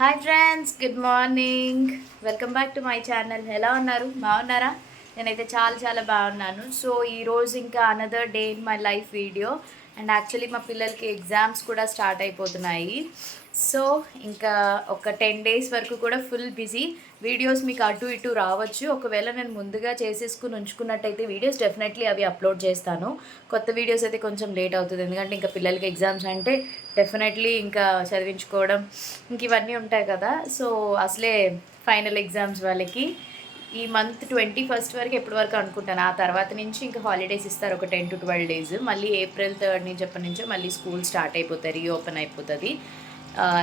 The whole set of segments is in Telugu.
Hi friends, good morning. Welcome back to my channel. ఎలా ఉన్నారు? బాగున్నారా? నేనైతే చాలా చాలా బాగున్నాను. సో ఈరోజు ఇంకా another day in my life video. And actually మా పిల్లలకి ఎగ్జామ్స్ కూడా స్టార్ట్ అయిపోతున్నాయి. సో ఇంకా ఒక 10 days వరకు కూడా ఫుల్ బిజీ. వీడియోస్ మీకు అటు ఇటు రావచ్చు. ఒకవేళ నేను ముందుగా చేసేసుకుని ఉంచుకున్నట్టయితే వీడియోస్ డెఫినెట్లీ అవి అప్లోడ్ చేస్తాను. కొత్త వీడియోస్ అయితే కొంచెం లేట్ అవుతుంది, ఎందుకంటే ఇంకా పిల్లలకి ఎగ్జామ్స్ అంటే డెఫినెట్లీ ఇంకా చదివించుకోవడం ఇంక ఇవన్నీ ఉంటాయి కదా. సో అసలే ఫైనల్ ఎగ్జామ్స్ వాళ్ళకి ఈ మంత్ 21st వరకు ఎప్పటి వరకు అనుకుంటాను. ఆ తర్వాత నుంచి ఇంకా హాలిడేస్ ఇస్తారు, ఒక 10 to 12 days. మళ్ళీ April 3rd నుంచి ఎప్పటి నుంచో మళ్ళీ స్కూల్ స్టార్ట్ అయిపోతాయి, రీఓపెన్ అయిపోతుంది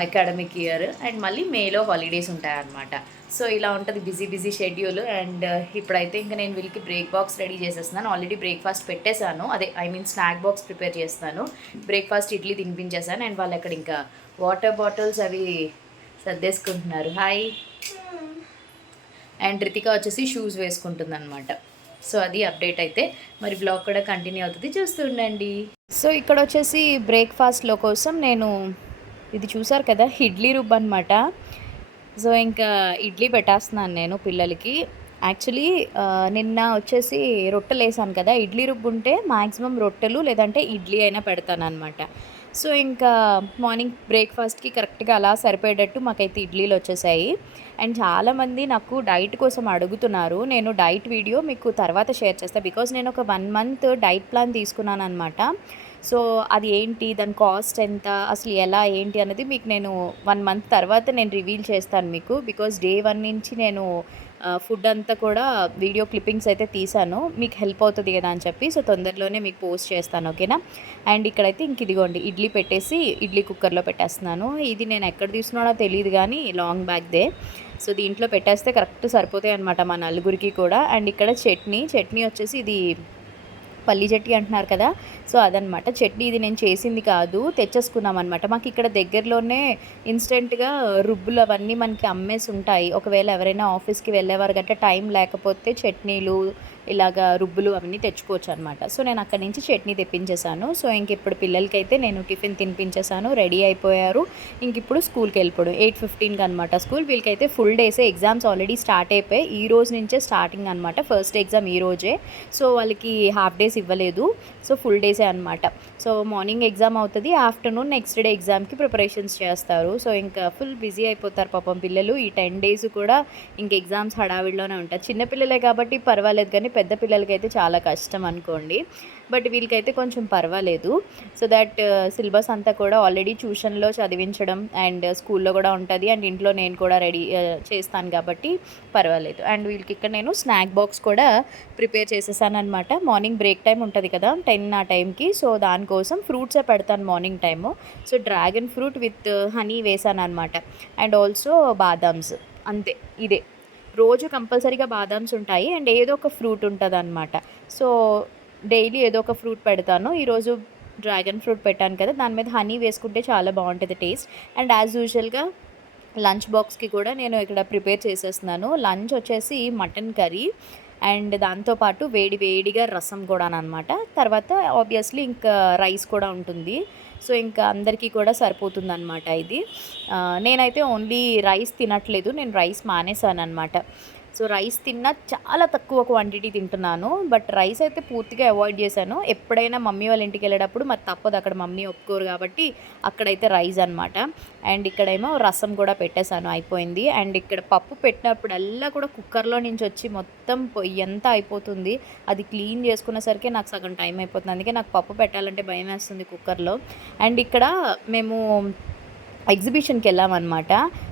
అకాడమిక్ ఇయర్. అండ్ మళ్ళీ మేలో హాలిడేస్ ఉంటాయన్నమాట. సో ఇలా ఉంటుంది బిజీ షెడ్యూల్. అండ్ ఇప్పుడైతే ఇంకా నేను వీళ్ళకి బ్రేక్ బాక్స్ రెడీ చేసేస్తున్నాను. ఆల్రెడీ బ్రేక్ఫాస్ట్ పెట్టేశాను, అదే స్నాక్ బాక్స్ ప్రిపేర్ చేస్తాను. బ్రేక్ఫాస్ట్ ఇడ్లీ తినిపించేసాను. అండ్ వాళ్ళు అక్కడ ఇంకా వాటర్ బాటిల్స్ అవి సర్దేసుకుంటున్నారు. హాయ్. అండ్ రితిక వచ్చేసి షూస్ వేసుకుంటుంది అనమాట. సో అది అప్డేట్. అయితే మరి బ్లాగ్ కూడా కంటిన్యూ అవుతుంది, చూస్తూ ఉండండి. సో ఇక్కడ వచ్చేసి బ్రేక్ఫాస్ట్లో కోసం నేను ఇది చూసారు కదా, ఇడ్లీ రుబ్బు అనమాట. సో ఇంకా ఇడ్లీ పెట్టేస్తున్నాను నేను పిల్లలకి. యాక్చువల్లీ నిన్న వచ్చేసి రొట్టెలు వేసాను కదా, ఇడ్లీ రుబ్బు ఉంటే మ్యాక్సిమం రొట్టెలు లేదంటే ఇడ్లీ అయినా పెడతాను అనమాట. సో ఇంకా మార్నింగ్ బ్రేక్ఫాస్ట్కి కరెక్ట్గా అలా సరిపోయేటట్టు మాకైతే ఇడ్లీలు వచ్చేసాయి. అండ్ చాలామంది నాకు డైట్ కోసం అడుగుతున్నారు. నేను డైట్ వీడియో మీకు తర్వాత షేర్ చేస్తాను, బికాజ్ నేను ఒక 1 month డైట్ ప్లాన్ తీసుకున్నాను అనమాట. సో అది ఏంటి, దాని కాస్ట్ ఎంత, అసలు ఎలా ఏంటి అనేది మీకు నేను 1 month తర్వాత నేను రివీల్ చేస్తాను మీకు. బికాజ్ డే 1 నుంచి నేను ఫుడ్ అంతా కూడా వీడియో క్లిప్పింగ్స్ అయితే తీసాను, మీకు హెల్ప్ అవుతుంది కదా అని చెప్పి. సో తొందరలోనే మీకు పోస్ట్ చేస్తాను, ఓకేనా. అండ్ ఇక్కడైతే ఇంక ఇదిగోండి ఇడ్లీ పెట్టేసి ఇడ్లీ కుక్కర్లో పెట్టేస్తున్నాను. ఇది నేను ఎక్కడ తీసుకున్నానో తెలియదు కానీ లాంగ్ బ్యాగ్దే. సో దీంట్లో పెట్టేస్తే కరెక్ట్ సరిపోతాయి అనమాట మా నలుగురికి కూడా. అండ్ ఇక్కడ చట్నీ వచ్చేసి ఇది పల్లి చట్నీ అంటున్నారు కదా, సో అదనమాట చట్నీ. ఇది నేను చేసింది కాదు, తెచ్చేసుకున్నాం అనమాట. మాకు ఇక్కడ దగ్గరలోనే ఇన్స్టెంట్గా రుబ్బులు అవన్నీ మనకి అమ్మేసి ఉంటాయి. ఒకవేళ ఎవరైనా ఆఫీస్కి వెళ్ళేవారు గట్రా టైం లేకపోతే చట్నీలు ఇలాగా రుబ్బులు అవన్నీ తెచ్చుకోవచ్చు అనమాట. సో నేను అక్కడి నుంచి చట్నీ తెప్పించేశాను. సో ఇంక ఇప్పుడు పిల్లలకైతే నేను టిఫిన్ తినిపించేశాను, రెడీ అయిపోయారు. ఇంక ఇప్పుడు స్కూల్కి వెళ్ళిపోవడం. 8:15కి అనమాట స్కూల్. వీళ్ళకైతే ఫుల్ డేసే, ఎగ్జామ్స్ ఆల్రెడీ స్టార్ట్ అయిపోయి ఈ రోజు నుంచే స్టార్టింగ్ అనమాట. ఫస్ట్ ఎగ్జామ్ ఈ రోజే. సో వాళ్ళకి హాఫ్ డేస్ ఇవ్వలేదు, సో ఫుల్ డేసే అనమాట. సో మార్నింగ్ ఎగ్జామ్ అవుతుంది, ఆఫ్టర్నూన్ నెక్స్ట్ డే ఎగ్జామ్కి ప్రిపరేషన్స్ చేస్తారు. సో ఇంకా ఫుల్ బిజీ అయిపోతారు పాపం పిల్లలు. ఈ 10 days కూడా ఇంక ఎగ్జామ్స్ హడావిడిలోనే ఉంటారు. చిన్నపిల్లలే కాబట్టి పర్వాలేదు, కానీ పెద్ద పిల్లలకైతే చాలా కష్టం అనుకోండి. బట్ వీళ్ళకైతే కొంచెం పర్వాలేదు. సో దట్ సిలబస్ అంతా కూడా ఆల్రెడీ ట్యూషన్లో చదివించడం అండ్ స్కూల్లో కూడా ఉంటుంది, అండ్ ఇంట్లో నేను కూడా రెడీ చేస్తాను కాబట్టి పర్వాలేదు. అండ్ వీళ్ళకి ఇక్కడ నేను స్నాక్ బాక్స్ కూడా ప్రిపేర్ చేసేసాను అనమాట. మార్నింగ్ బ్రేక్ టైం ఉంటుంది కదా 10 ఆ టైంకి. సో దానికోసం ఫ్రూట్సే పెడతాను morning time. So dragon fruit with honey వేసాను అనమాట. అండ్ ఆల్సో బాదామ్స్, అంతే. ఇదే రోజు కంపల్సరీగా బాదామ్స్ ఉంటాయి అండ్ ఏదో ఒక ఫ్రూట్ ఉంటుంది అనమాట. సో డైలీ ఏదో ఒక ఫ్రూట్ పెడతాను. ఈరోజు డ్రాగన్ ఫ్రూట్ పెట్టాను కదా, దాని మీద హనీ వేసుకుంటే చాలా బాగుంటుంది టేస్ట్. అండ్ యాజ్ యూజువల్గా లంచ్ బాక్స్కి కూడా నేను ఇక్కడ ప్రిపేర్ చేసేస్తున్నాను. లంచ్ వచ్చేసి మటన్ కర్రీ అండ్ దాంతోపాటు వేడిగా రసం కూడా అనమాట. తర్వాత ఆబ్వియస్లీ ఇంకా రైస్ కూడా ఉంటుంది. సో ఇంకా అందరికీ కూడా సరిపోతుందన్నమాట ఇది. నేనైతే ఓన్లీ రైస్ తినట్లేదు, నేను రైస్ మానేసాను అనమాట. సో రైస్ తిన్నా చాలా తక్కువ క్వాంటిటీ తింటున్నాను, బట్ రైస్ అయితే పూర్తిగా అవాయిడ్ చేశాను. ఎప్పుడైనా మమ్మీ వాళ్ళ ఇంటికి వెళ్ళేటప్పుడు మరి తప్పదు, అక్కడ మమ్మీ ఒప్పుకోరు కాబట్టి అక్కడైతే రైస్ అనమాట. అండ్ ఇక్కడేమో రసం కూడా పెట్టేశాను, అయిపోయింది. అండ్ ఇక్కడ పప్పు పెట్టినప్పుడల్లా కూడా కుక్కర్లో నుంచి వచ్చి మొత్తం పొయ్యి అంతా అయిపోతుంది. అది క్లీన్ చేసుకునేసరికి నాకు సగం టైం అయిపోతుంది. అందుకే నాకు పప్పు పెట్టాలంటే భయం వేస్తుంది కుక్కర్లో. అండ్ ఇక్కడ మేము ఎగ్జిబిషన్కి వెళ్ళామన్నమాట.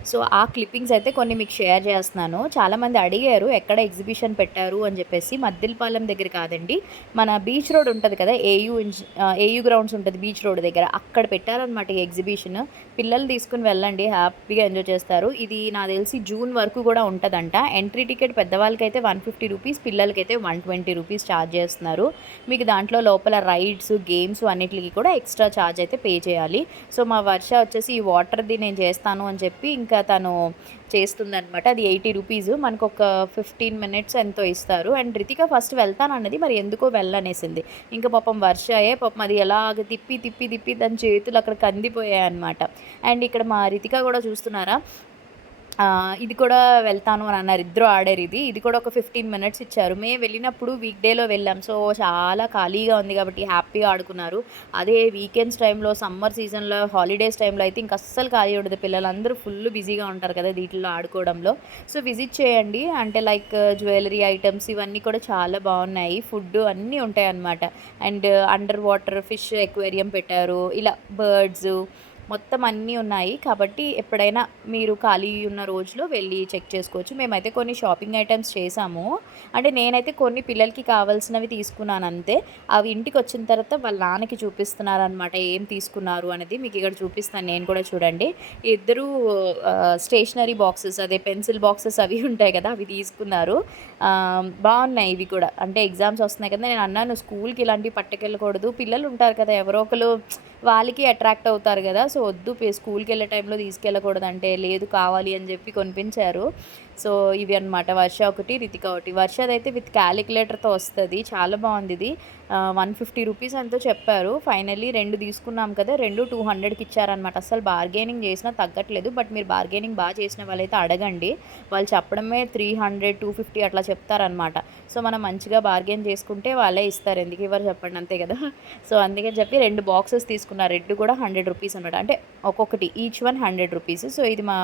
సో ఆ క్లిప్పింగ్స్ అయితే కొన్ని మీకు షేర్ చేస్తున్నాను. చాలామంది అడిగారు ఎక్కడ ఎగ్జిబిషన్ పెట్టారు అని చెప్పేసి. మద్దిలపాలెం దగ్గర కాదండి, మన బీచ్ రోడ్ ఉంటుంది కదా, ఏయూ గ్రౌండ్స్ ఉంటుంది బీచ్ రోడ్ దగ్గర, అక్కడ పెట్టారనమాట ఈ ఎగ్జిబిషన్. పిల్లలు తీసుకుని వెళ్ళండి, హ్యాపీగా ఎంజాయ్ చేస్తారు. ఇది నాకు తెలిసి జూన్ వరకు కూడా ఉంటుందంట. ఎంట్రీ టికెట్ పెద్దవాళ్ళకైతే 150 రూపీస్, పిల్లలకైతే 120 రూపీస్ ఛార్జ్ చేస్తున్నారు. మీకు దాంట్లో లోపల రైడ్స్, గేమ్స్ అన్నిటికీ కూడా ఎక్స్ట్రా ఛార్జ్ అయితే పే చేయాలి. సో మా వర్ష వచ్చేసి ఈ వాటర్ది నేను చేస్తాను అని చెప్పి ఇంకా తను చేస్తుందనమాట. అది 80 రూపీస్, మనకు ఒక 15 minutes ఎంతో ఇస్తారు. అండ్ రితిక ఫస్ట్ వెళ్తానన్నది, మరి ఎందుకో వెళ్ళనేసింది. ఇంకా పాపం వర్షయే పాపం అది ఎలాగ తిప్పి దాని చేతులు అక్కడ కందిపోయాయి అనమాట. అండ్ ఇక్కడ మా రితిక కూడా చూస్తున్నారా, ఇది కూడా వెళ్తాను అని అన్నారు. ఇద్దరు ఆడారు ఇది. ఇది కూడా ఒక 15 మినిట్స్ ఇచ్చారు. మేము వెళ్ళినప్పుడు వీక్ డేలో వెళ్ళాం. సో, చాలా ఖాళీగా ఉంది కాబట్టి హ్యాపీగా ఆడుకున్నారు. అదే వీకెండ్స్ టైంలో, సమ్మర్ సీజన్‌లో, హాలిడేస్ టైంలో అయితే ఇంక అస్సలు ఖాళీ ఉండదు. పిల్లలందరూ ఫుల్ బిజీగా ఉంటారు కదా! వీటిల్లో ఆడుకోవడంలో. సో, విజిట్ చేయండి. అంటే లైక్ జ్యువెలరీ ఐటెమ్స్ ఇవన్నీ కూడా చాలా బావున్నాయి. ఫుడ్డు అన్నీ ఉంటాయన్నమాట. And under water fish aquarium పెట్టారు. ఇలా బర్డ్సు మొత్తం అన్నీ ఉన్నాయి. కాబట్టి ఎప్పుడైనా మీరు ఖాళీ ఉన్న రోజులో వెళ్ళి చెక్ చేసుకోవచ్చు. మేమైతే కొన్ని షాపింగ్ ఐటెమ్స్ చేశాము. అంటే నేనైతే కొన్ని పిల్లలకి కావాల్సినవి తీసుకున్నానంతే. అవి ఇంటికొచ్చిన తర్వాత వాళ్ళ నాన్నకి చూపిస్తున్నారనమాట. ఏం తీసుకున్నారు అనేది మీకిక్కడ చూపిస్తాను నేను కూడా చూడండి. ఇద్దరూ స్టేషనరీ బాక్సెస్ అదే పెన్సిల్ బాక్సెస్ అవి ఉంటాయి కదా! అవి తీసుకున్నారు. బావున్నాయి ఇవి కూడా. అంటే ఎగ్జామ్స్ వస్తున్నాయి కదా! నేను అన్నాను స్కూల్‌కి ఇలాంటివి పట్టుకెళ్ళకూడదు. పిల్లలు ఉంటారు కదా! ఎవరో ఒకళ్ళు వాళ్ళకి అట్రాక్ట్ అవుతారు గదా! సో, వద్దు స్కూల్‌కెళ్ళే టైంలో తీసుకెళ్ళకూడదంటే, లేదు కావాలి అని జెప్పి కొనిపించారు. సో, ఇవి అన్నమాట. వర్ష ఒకటి, రితిక ఒకటి. వర్షదైతే విత్ కాలిక్యులేటర్‌తో వస్తది. చాలా బావుందిది. 150 రూపీస్ ఎంతో చెప్పారు. ఫైనల్లీ 2 తీసుకున్నాం కదా! 2 200కి ఇచ్చారనమాట. అస్సలు బార్గెనింగ్ చేసినా తగ్గట్లేదు. బట్ మీరు బార్గెనింగ్ చేసిన వాళ్ళైతే అడగండి. వాళ్ళు చెప్పడమే 300, 250 అట్లా చెప్తారనమాట. సో, మనం మంచిగా బార్గెయిన్ చేసుకుంటే వాళ్ళే ఇస్తారు. ఎందుకు ఇవ్వరు చెప్పండి అంతే కదా! సో, అందుకని చెప్పి 2 బాక్సెస్ తీసుకున్నా. రెడ్ కూడా 100 రూపీస్ అనమాట. అంటే ఒక్కొక్కటి ఈచ్ వన్ 100 రూపీస్. సో, ఇది మా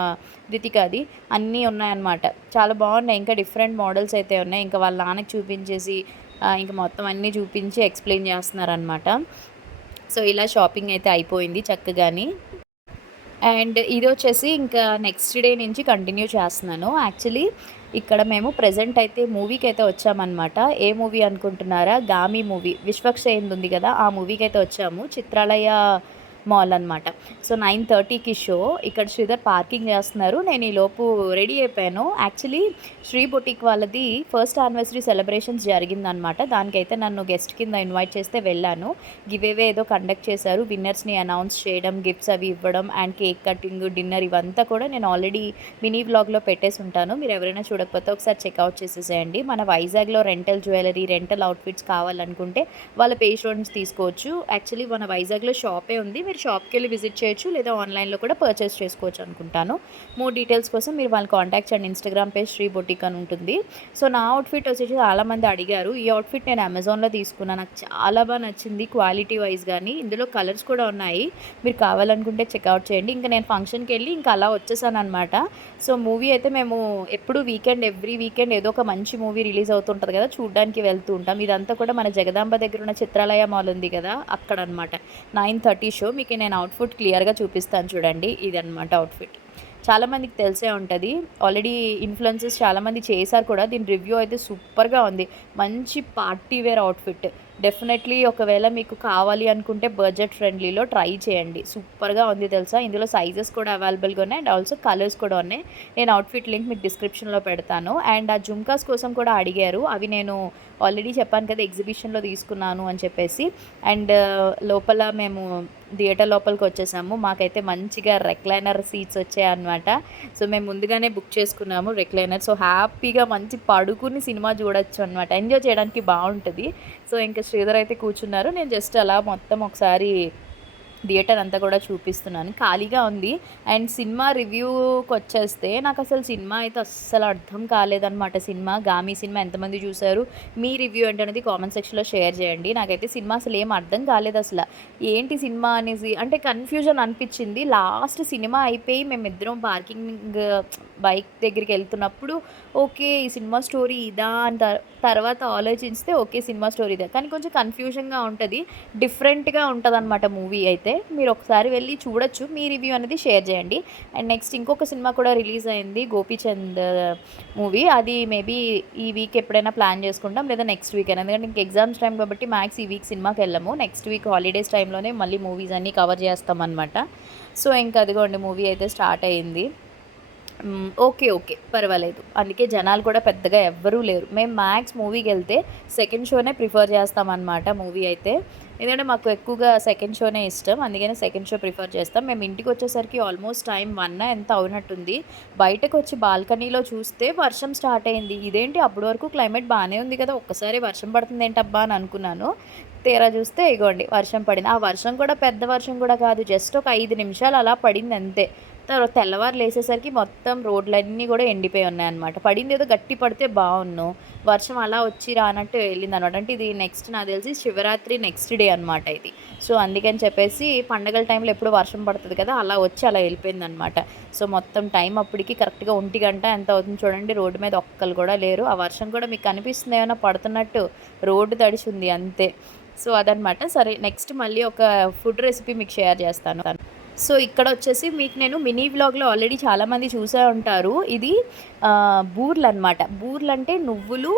రితికాది. అన్నీ ఉన్నాయన్నమాట. చాలా బాగున్నాయి. ఇంకా డిఫరెంట్ మోడల్స్ అయితే ఉన్నాయి. ఇంకా వాళ్ళ నాన్నకి చూపించేసి ఇంక మొత్తం అన్నీ చూపించి ఎక్స్‌ప్లెయిన్ చేస్తున్నారనమాట. సో, ఇలా షాపింగ్ అయితే అయిపోయింది చక్కగాని. అండ్ ఇదొచ్చేసి ఇంకా నెక్స్ట్ డే నుంచి కంటిన్యూ చేస్తున్నాను. యాక్చువల్లీ ఇక్కడ మేము ప్రెజెంట్ అయితే మూవీకైతే వచ్చామనమాట. ఏ మూవీ అనుకుంటున్నారా? 'గామి' మూవీ. విశ్వక్ సేన్‌ది ఉంది కదా! ఆ మూవీకైతే వచ్చాము. చిత్రాలయ మాల్ అనమాట. సో, 9:30కి షో. ఇక్కడ శ్రీధర్ పార్కింగ్ చేస్తున్నారు. నేను ఈలోపు రెడీ అయిపోయాను. యాక్చువల్లీ శ్రీ బొటిక్ వాళ్ళది ఫస్ట్ యానివర్సరీ సెలబ్రేషన్స్ జరిగిందనమాట. దానికైతే నన్ను గెస్ట్ కింద ఇన్వైట్ చేస్తే వెళ్ళాను. గివ్ అవే ఏదో కండక్ట్ చేశారు. విన్నర్స్‌ని అనౌన్స్ చేయడం, గిఫ్ట్స్ అవి ఇవ్వడం అండ్ కేక్ కటింగ్, డిన్నర్ ఇవంతా కూడా నేను ఆల్రెడీ మినీ వ్లాగ్‌లో పెట్టేసి ఉంటాను. మీరు ఎవరైనా చూడకపోతే ఒకసారి చెక్‌ఔట్ చేసేసేయండి. మన వైజాగ్‌లో రెంటల్ జ్యువెలరీ, రెంటల్ అవుట్‌ఫిట్స్ కావాలనుకుంటే వాళ్ళ పేజ్ నుంచి తీసుకోవచ్చు. యాక్చువల్లీ మన వైజాగ్‌లో షాపే ఉంది. మీరు షాప్‌కెళ్ళి విజిట్ చేయొచ్చు. లేదా ఆన్‌లైన్‌లో కూడా పర్చేస్ చేసుకోవచ్చు అనుకుంటాను. మోర్ డీటెయిల్స్ కోసం మీరు వాళ్ళని కాంటాక్ట్ చేయండి. ఇన్‌స్టాగ్రామ్ పేజ్ శ్రీ బొటిక్ అని ఉంటుంది. సో, నా అవుట్‌ఫిట్ వచ్చేసి చాలామంది అడిగారు. ఈ అవుట్‌ఫిట్ నేను అమెజాన్‌లో తీసుకున్నాను. నాకు చాలా నచ్చింది క్వాలిటీ వైస్ గానీ. ఇందులో కలర్స్ కూడా ఉన్నాయి. మీరు కావాలనుకుంటే చెక్‌ఔట్ చేయండి. ఇంకా నేను ఫంక్షన్‌కెళ్ళి ఇంకా అలా వచ్చేసాననమాట. సో, మూవీ అయితే మేము ఎప్పుడు ఎవ్రీ వీకెండ్ ఏదో ఒక మంచి మూవీ రిలీజ్ అవుతుంటది కదా! చూడ్డానికి వెళ్తూ ఉంటాం. ఇదంతా కూడా మన జగదాంబ దగ్గర ఉన్న చిత్రాలయ మాల్ ఉంది కదా! అక్కడనమాట. 9:30 షో. మీకు నేను అవుట్‌ఫిట్ క్లియర్‌గా చూపిస్తాను చూడండి. ఇదనమాట అవుట్‌ఫిట్. చాలామందికి తెలిసే ఉంటది. ఆల్రెడీ ఇన్‌ఫ్లుయెన్సర్స్ చాలామంది చేశారు కూడా. దీని రివ్యూ అయితే సూపర్‌గా ఉంది. మంచి పార్టీ వేర్ అవుట్‌ఫిట్. డెఫినెట్లీ ఒకవేళ మీకు కావాలి అనుకుంటే బడ్జెట్ ఫ్రెండ్లీలో ట్రై చేయండి. సూపర్‌గా ఉంది తెలుసా! ఇందులో సైజెస్ కూడా అవైలబుల్‌గా ఉన్నాయి. అండ్ ఆల్సో కలర్స్ కూడా ఉన్నాయి. నేను అవుట్‌ఫిట్ లింక్ మీకు డిస్క్రిప్షన్‌లో పెడతాను. అండ్ ఆ జుమ్కాస్ కోసం కూడా అడిగారు. అవి నేను ఆల్రెడీ చెప్పాను కదా! ఎగ్జిబిషన్‌లో తీసుకున్నాను అని చెప్పేసి. అండ్ లోపల మేము థియేటర్ లోపలికొచ్చేసాము. మాకైతే మంచిగా రెక్లైనర్ సీట్స్ వచ్చాయన్నమాట. సో, మేము ముందుగానే బుక్ చేసుకున్నాము రెక్లైనర్. సో, హ్యాపీగా మంచి పడుకుని సినిమా చూడొచ్చు అనమాట. ఎంజాయ్ చేయడానికి బావుంటది. సో, ఇంక శ్రీధర్ అయితే కూర్చున్నారు. నేను జస్ట్ అలా మొత్తం ఒకసారి థియేటర్ అంతా కూడా చూపిస్తున్నాను. ఖాళీగా ఉంది. అండ్ సినిమా రివ్యూకొచ్చేస్తే నాకసలు సినిమా అయితే అస్సలు అర్థం కాలేదనమాట సినిమా. 'గామి' సినిమా ఎంతమంది చూసారు? మీ రివ్యూ ఏంటనేది కామెంట్ సెక్షన్‌లో షేర్ చేయండి. నాకైతే సినిమా అసలేం అర్థం కాలేదసల. ఏంటి సినిమా అనేసి అంటే కన్‌ఫ్యూజన్ అనిపిచ్చింది. లాస్ట్ సినిమా అయిపోయి మేమిద్దరం పార్కింగ్ బైక్ దగ్గరికెళ్తున్నప్పుడు ఓకే. ఈ సినిమా స్టోరీ ఇదా అని తర్వాత ఆలోచిస్తే ఓకే. సినిమా స్టోరీ ఇదే. కానీ కొంచెం కన్‌ఫ్యూజన్‌గా ఉంటది. డిఫరెంట్‌గా ఉంటదనమాట మూవీ అయితే. మీరొకసారి వెళ్లి చూడొచ్చు. మీ రివ్యూ అనేది షేర్ చేయండి. అండ్ నెక్స్ట్ ఇంకొక సినిమా కూడా రిలీజ్ అయింది. 'గోపీచంద్' మూవీ. అది మేబీ ఈ వీక్ ఎప్పుడైనా ప్లాన్ చేసుకుంటాం. లేదా నెక్స్ట్ వీకెండ్. ఎందుకంటే ఇంక ఎగ్జామ్స్ టైమ్ కాబట్టి మ్యాక్స్ ఈ వీక్ సినిమాకెళ్ళము. నెక్స్ట్ వీక్ హాలిడేస్ టైమ్‌లోనే మళ్ళీ మూవీస్ అన్నీ కవర్ చేస్తామనమాట. సో, ఇంక అదిగోండి మూవీ అయితే స్టార్ట్ అయింది. ఓకే. ఓకే. పర్వాలేదు. అందుకే జనాలు కూడా పెద్దగా ఎవ్వరూ లేరు. మేము మ్యాక్స్ మూవీకెళ్తే సెకండ్ షోనే ప్రిఫర్ చేస్తామనమాట మూవీ అయితే. ఎందుకంటే మాకు ఎక్కువగా సెకండ్ షోనే ఇష్టం. అందుకనే సెకండ్ షో ప్రిఫర్ చేస్తాం. మేము ఇంటికొచ్చేసరికి ఆల్మోస్ట్ టైం 1 ఎంతో అవునట్టుంది. బయటకొచ్చి బాల్కనీలో చూస్తే వర్షం స్టార్ట్ అయింది. ఇదేంటి అప్పటి వరకు క్లైమేట్ బానే ఉంది కదా! ఒక్కసారే వర్షం పడుతుందేంటబ్బా అని అనుకున్నాను. తీరా చూస్తే ఇగోండి వర్షం పడింది. ఆ వర్షం కూడా పెద్ద వర్షం కూడా కాదు. జస్ట్ ఒక 5 నిమిషాలు అలా పడిందంతే. తర్వాత తెల్లవారు లేసేసరికి మొత్తం రోడ్లన్నీ కూడా ఎండిపోయి ఉన్నాయన్నమాట. పడింది ఏదో గట్టి పడితే బావున్ను. వర్షం అలా వచ్చి రానట్టు వెళ్ళిందనమాట. అంటే ఇది నెక్స్ట్ నాకు తెలిసి శివరాత్రి నెక్స్ట్ డే అనమాట ఇది. సో, అందుకని చెప్పేసి పండగల టైంలో ఎప్పుడు వర్షం పడతది కదా! అలా వచ్చి అలా వెళ్ళిపోయిందనమాట. సో, మొత్తం టైం అప్పటికి కరెక్ట్‌గా 1 గంట ఎంత అవుతుంది చూడండి. రోడ్డు మీద ఒక్కళ్ళు కూడా లేరు. ఆ వర్షం కూడా మీకు కనిపిస్తుంది ఏమన్నా పడుతున్నట్టు? రోడ్డు తడిసుంది అంతే. సో, అదనమాట. సరే నెక్స్ట్ మళ్ళీ ఒక ఫుడ్ రెసిపీ మీకు షేర్ చేస్తాను. సో, ఇక్కడొచ్చేసి మీకు నేను మినీ వ్లాగ్‌లో ఆల్రెడీ చాలామంది చూసే ఉంటారు. ఇది బూర్లనమాట. బూర్లంటే నువ్వులు,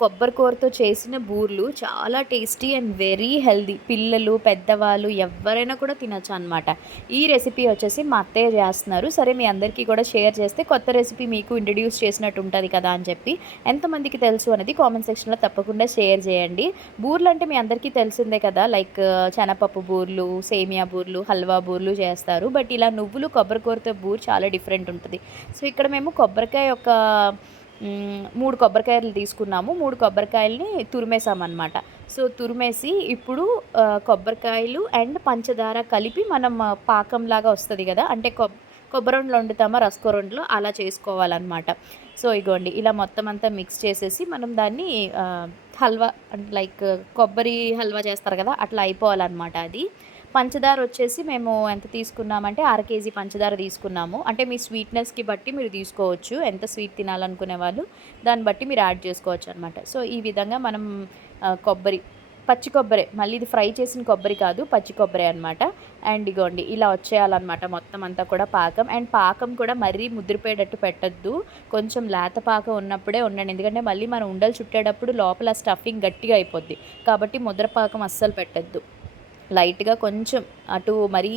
కొబ్బరి కూరతో చేసిన బూర్లు. చాలా టేస్టీ అండ్ వెరీ హెల్తీ. పిల్లలు, పెద్దవాళ్ళు ఎవ్వరైనా కూడా తినొచ్చనమాట. ఈ రెసిపీ వచ్చేసి మా అత్తయ్య చేస్తున్నారు. సరే మీ అందరికీ కూడా షేర్ చేస్తే కొత్త రెసిపీ మీకు ఇంట్రడ్యూస్ చేసినట్టు ఉంటది కదా అని చెప్పి. ఎంతమందికి తెలుసు అనేది కామెంట్ సెక్షన్‌లో తప్పకుండా షేర్ చేయండి. బూర్లంటే మీ అందరికీ తెలిసిందే కదా! లైక్ శనగపప్పు బూర్లు, సేమియా బూర్లు, హల్వా బూర్లు చేస్తారు. బట్ ఇలా నువ్వులు, కొబ్బరి కూరతో బూర్ చాలా డిఫరెంట్ ఉంటది. సో, ఇక్కడ మేము కొబ్బరికాయ ఒక 3 కొబ్బరికాయలు తీసుకున్నాము. 3 కొబ్బరికాయలని తురిమేసామనమాట. సో, తురిమేసి ఇప్పుడు కొబ్బరికాయలు అండ్ పంచదార కలిపి మనం పాకంలాగా వస్తది గదా! అంటే కొబ్బరుండలు వండుతామా రసకొరండలు అలా చేసుకోవాలనమాట. సో, ఇగోండి ఇలా మొత్తం అంతా మిక్స్ చేసేసి మనం దాన్ని హల్వా అంటే లైక్ కొబ్బరి హల్వా చేస్తారు కదా! అట్లా అయిపోవాలనమాట అది. పంచదార వచ్చేసి మేము ఎంత తీసుకున్నామంటే కేజీ పంచదార తీసుకున్నాము. అంటే మీ స్వీట్‌నెస్‌కి బట్టి మీరు తీసుకోవచ్చు. ఎంత స్వీట్ తినాలనుకునే వాళ్ళు దాన్ని బట్టి మీరు యాడ్ చేసుకోవచ్చనమాట. సో, ఈ విధంగా మనం పచ్చి కొబ్బరే. మళ్ళీ ఇది ఫ్రై చేసిన కొబ్బరి కాదు. పచ్చి కొబ్బరే అనమాట. అండ్ ఇగోండి ఇలా వచ్చేయాలనమాట మొత్తం అంతా కూడా పాకం. అండ్ పాకం కూడా మరీ ముదిరిపోయేటట్టు పెట్టొద్దు. కొంచెం లేత పాకం ఉన్నప్పుడే ఉండండి. ఎందుకంటే మళ్ళీ మనం ఉండలు చుట్టేటప్పుడు లోపల స్టఫింగ్ గట్టిగా అయిపోద్ది. కాబట్టి ముద్ర పాకం అస్సలు పెట్టొద్దు. లైట్‌గా కొంచెం అటు మరీ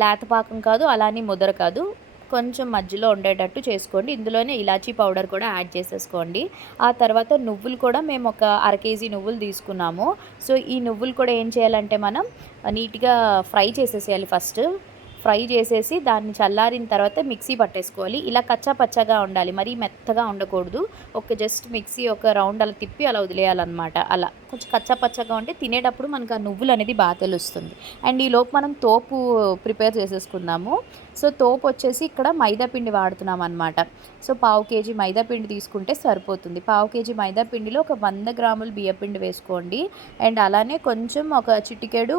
లేత పాకం కాదు, అలా అని ముదర కాదు. కొంచెం మధ్యలో ఉండేటట్టు చేసుకోండి. ఇందులోనే ఇలాచీ పౌడర్ కూడా యాడ్ చేసేసుకోండి. ఆ తర్వాత నువ్వులు కూడా మేము ఒక కేజీ నువ్వులు తీసుకున్నాము. సో, ఈ నువ్వులు కూడా ఏం చేయాలంటే మనం నీట్‌గా ఫ్రై చేసేసేయాలి ఫస్ట్. ఫ్రై చేసేసి దాన్ని చల్లారిన తర్వాత మిక్సీ పట్టేసుకోవాలి. ఇలా కచ్చా పచ్చాగా ఉండాలి. మరీ మెత్తగా ఉండకూడదు. జస్ట్ మిక్సీ ఒక రౌండ్ అలా తిప్పి అలా వదిలేయాలన్నమాట. అలా కొంచెం కచ్చా పచ్చాగా ఉంటే తినేటప్పుడు మనకు ఆ నువ్వులు అనేది బాగా తెలుస్తుంది. అండ్ ఈలోపు మనం తోపు ప్రిపేర్ చేసేసుకుందాము. సో, తోపు వచ్చేసి ఇక్కడ మైదా పిండి వాడుతున్నాం అనమాట. సో, పావు కేజీ మైదా పిండి తీసుకుంటే సరిపోతుంది. పావు కేజీ మైదా పిండిలో ఒక 100 గ్రాములు బియ్యపిండి వేసుకోండి. అండ్ అలానే కొంచెం ఒక చిటికెడు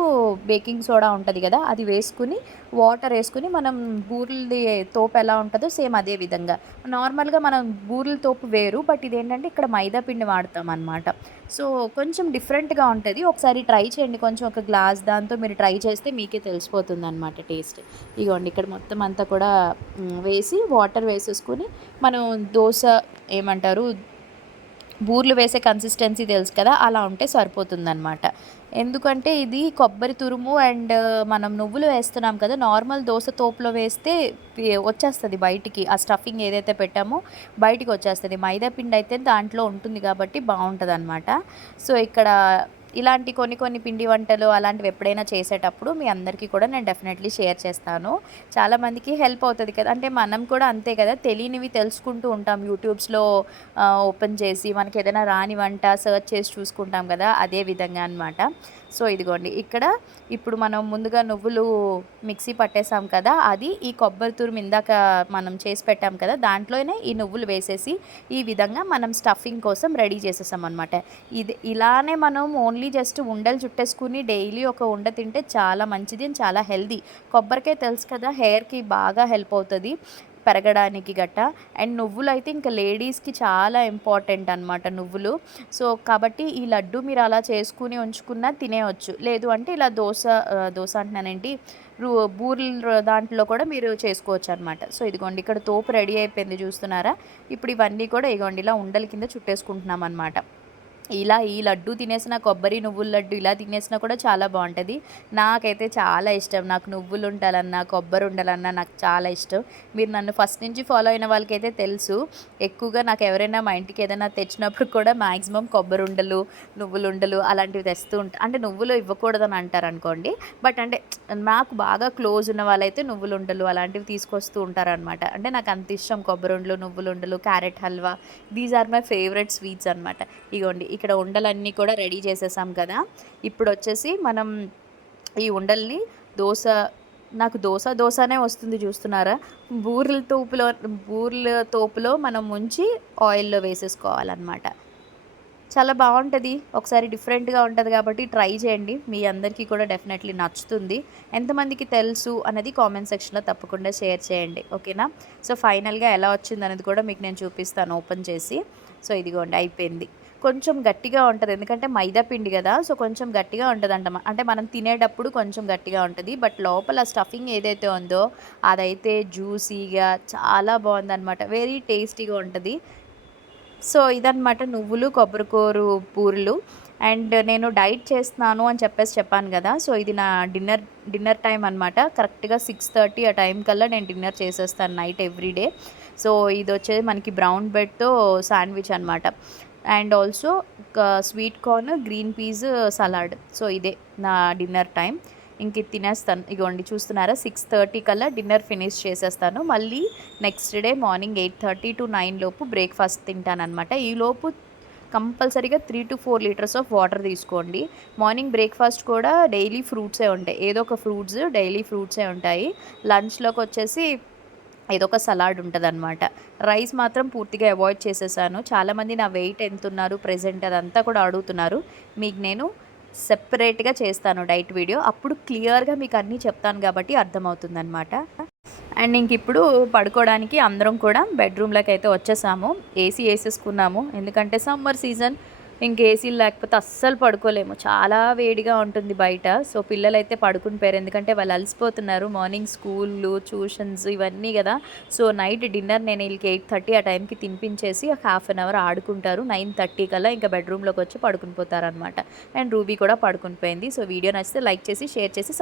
బేకింగ్ సోడా ఉంటుంది కదా! అది వేసుకుని వాటర్ వేసుకుని మనం బూరెలది తోపు ఎలా ఉంటుందో సేమ్ అదే విధంగా. నార్మల్‌గా మనం బూరెల తోపు వేరు. బట్ ఇదేంటంటే ఇక్కడ మైదా పిండి వాడతాం అనమాట. సో, కొంచెం డిఫరెంట్‌గా ఉంటది. ఒకసారి ట్రై చేయండి. కొంచెం ఒక గ్లాస్ దాంతో మీరు ట్రై చేస్తే మీకే తెలిసిపోతుందనమాట టేస్ట్. ఇగోండి ఇక్కడ మొత్తం అంతా కూడా వేసి వాటర్ వేసేసుకొని మనం దోస ఏమంటారు బూర్లు వేసే కన్సిస్టెన్సీ తెలుసు కదా! అలా ఉంటే సరిపోతుందనమాట. ఎందుకంటే ఇది కొబ్బరి తురుము అండ్ మనం నువ్వులు వేస్తున్నాం కదా! నార్మల్ దోస తోపులో వేస్తే వచ్చేస్తది బయటికి. ఆ స్టఫింగ్ ఏదైతే పెట్టామో బయటికి వచ్చేస్తది. మైదా పిండి అయితే దాంట్లో ఉంటుంది కాబట్టి బావుంటదనమాట. సో, ఇక్కడ ఇలాంటి కొన్ని పిండి వంటలు అలాంటివి ఎప్పుడైనా చేసేటప్పుడు మీ అందరికీ కూడా నేను డెఫినెట్లీ షేర్ చేస్తాను. చాలామందికి హెల్ప్ అవుతుంది కదా! అంటే మనం కూడా అంతే కదా! తెలియనివి తెలుసుకుంటూ ఉంటాం యూట్యూబ్స్‌లో ఓపెన్ చేసి మనకి ఏదైనా రాని వంట సెర్చ్ చేసి చూసుకుంటాం కదా! అదే విధంగా అనమాట. సో, ఇదిగోండి ఇక్కడ ఇప్పుడు మనం ముందుగా నువ్వులు మిక్సీ పట్టేసాం కదా! అది ఈ కొబ్బరి తురుము ఇందాక మనం చేసి పెట్టాం కదా! దాంట్లోనే ఈ నువ్వులు వేసేసి ఈ విధంగా మనం స్టఫింగ్ కోసం రెడీ చేసేసామనమాట. ఇలానే మనం ఓన్లీ జస్ట్ ఉండలు చుట్టేసుకుని డైలీ ఒక ఉండ తింటే చాలా మంచిది అండ్ చాలా హెల్తీ. కొబ్బరికాయ తెలుసు కదా! హెయిర్‌కి బాగా హెల్ప్ అవుతది పెరగడానికి గట్ట. అండ్ నువ్వులైతే ఇంకా లేడీస్‌కి చాలా ఇంపార్టెంట్ అనమాట నువ్వులు. సో, కాబట్టి ఈ లడ్డు మీరు అలా చేసుకుని ఉంచుకున్నా తినేయొచ్చు. లేదు అంటే ఇలా దోస అంటున్నానేంటి బూరెలు దాంట్లో కూడా మీరు చేసుకోవచ్చనమాట. సో, ఇదిగోండి ఇక్కడ తోపు రెడీ అయిపోయింది చూస్తున్నారా? ఇప్పుడు ఇవన్నీ కూడా ఇగోండి ఇలా ఉండల కింద చుట్టేసుకుంటున్నామనమాట. ఇలా ఈ లడ్డు తినేసిన కొబ్బరి నువ్వుల లడ్డు ఇలా తినేసినా కూడా చాలా బాగుంటుంది. నాకైతే చాలా ఇష్టం. నాకు నువ్వులు ఉండాలన్నా కొబ్బరి ఉండాలన్నా నాకు చాలా ఇష్టం. మీరు నన్ను ఫస్ట్ నుంచి ఫాలో అయిన వాళ్ళకైతే తెలుసు. ఎక్కువగా నాకు ఎవరైనా మా ఇంటికి ఏదైనా తెచ్చినప్పుడు కూడా మ్యాక్సిమం కొబ్బరి ఉండలు నువ్వులు ఉండలు అలాంటివి తెస్తూ ఉంటా. అంటే నువ్వులు ఇవ్వకూడదని అంటారు అనుకోండి. బట్ అంటే నాకు బాగా క్లోజ్ ఉన్న వాళ్ళైతే నువ్వులు ఉండలు అలాంటివి తీసుకొస్తూ ఉంటారనమాట. అంటే నాకు అంత ఇష్టం కొబ్బరి ఉండలు నువ్వులు ఉండలు carrot halwa these are my favourite sweets అనమాట. ఇగోండి ఇక్కడ ఉండలన్నీ కూడా రెడీ చేసేసాం కదా! ఇప్పుడొచ్చేసి మనం ఈ ఉండల్ని దోస నాకు దోసనే వస్తుంది చూస్తున్నారా? బూరెల తోపులో మనం ముంచి ఆయిల్‌లో వేసేసుకోవాలన్నమాట. చాలా బావుంటది. ఒకసారి డిఫరెంట్‌గా ఉంటది కాబట్టి ట్రై చేయండి. మీ అందరికీ కూడా డెఫినెట్‌లీ నచ్చుతుంది. ఎంతమందికి తెలుసు అన్నది కామెంట్ సెక్షన్‌లో తప్పకుండా షేర్ చేయండి. ఓకేనా? సో, ఫైనల్‌గా ఎలా వచ్చిందనేది కూడా మీకు నేను చూపిస్తాను ఓపెన్ చేసి. సో, ఇదిగోండి అయిపోయింది. కొంచెం గట్టిగా ఉంటది. ఎందుకంటే మైదా పిండి గదా! సో, కొంచెం గట్టిగా ఉంటదంట. అంటే మనం తినేటప్పుడు కొంచెం గట్టిగా ఉంటది. బట్ లోపల స్టఫింగ్ ఏదైతే ఉందో అదైతే జ్యూసీగా చాలా బావుందనమాట. వెరీ టేస్టీగా ఉంటది. సో, ఇదనమాట నువ్వులు, కొబ్బరికూరు బూరెలు. అండ్ నేను డైట్ చేస్తున్నాను అని చెప్పాను గదా! సో, ఇది నా డిన్నర్ టైమ్ అనమాట. కరెక్ట్‌గా 6:30 ఆ టైం కల్లా నేను డిన్నర్ చేసేస్తాను నైట్ ఎవ్రీడే. సో, ఇదొచ్చేసి మనకి బ్రౌన్ బ్రెడ్‌తో శాండ్విచ్ అనమాట. And also sweet corn, green peas salad. So, ఇదే నా డిన్నర్ టైం. ఇంక ఇది తినేస్తాను. ఇగోండి చూస్తున్నారా 6:30 కల్లా డిన్నర్ ఫినిష్ చేసేస్తాను. మళ్ళీ నెక్స్ట్ డే మార్నింగ్ 8:30-9 లోపు బ్రేక్‌ఫాస్ట్ తింటాననమాట. ఈలోపు కంపల్సరీగా 3-4 లీటర్స్ ఆఫ్ వాటర్ తీసుకోండి. మార్నింగ్ బ్రేక్‌ఫాస్ట్ కూడా డైలీ ఫ్రూట్సే ఉంటాయి. ఏదో ఒక ఫ్రూట్స్ డైలీ ఫ్రూట్సే ఉంటాయి. లంచ్‌లోకొచ్చేసి ఏదో ఒక సలాడ్ ఉంటదనమాట. రైస్ మాత్రం పూర్తిగా అవాయిడ్ చేసేసాను. చాలామంది నా వెయిట్ ఎంతున్నారు ప్రెజెంట్ అదంతా కూడా అడుగుతున్నారు. మీకు నేను సెపరేట్‌గా చేస్తాను డైట్ వీడియో. అప్పుడు క్లియర్‌గా మీకు అన్నీ చెప్తాను కాబట్టి అర్థమవుతుందనమాట. అండ్ ఇంకిప్పుడు పడుకోవడానికి అందరం కూడా బెడ్‌రూమ్‌లోకైతే వచ్చేసాము. ఏసీ ఏసేసుకున్నాము. ఎందుకంటే సమ్మర్ సీజన్ ఇంక ఏసీలు లేకపోతే అస్సలు పడుకోలేము. చాలా వేడిగా ఉంటుంది బయట. సో, పిల్లలైతే పడుకుని పోయారు. ఎందుకంటే వాళ్ళు అలసిపోతున్నారు. మార్నింగ్ స్కూల్లు, ట్యూషన్స్ ఇవన్నీ గదా! సో, నైట్ డిన్నర్ నేను వీళ్ళకి 8:30 ఆ టైంకి తినిపించేసి ఒక హాఫ్ అన్ అవర్ ఆడుకుంటారు. 9:30 కల్లా ఇంకా బెడ్‌రూమ్‌లోకి వచ్చి పడుకుని పోతారనమాట. అండ్ రూబీ కూడా పడుకుని పోయింది. సో, వీడియో నచ్చితే లైక్ చేసి, షేర్ చేసి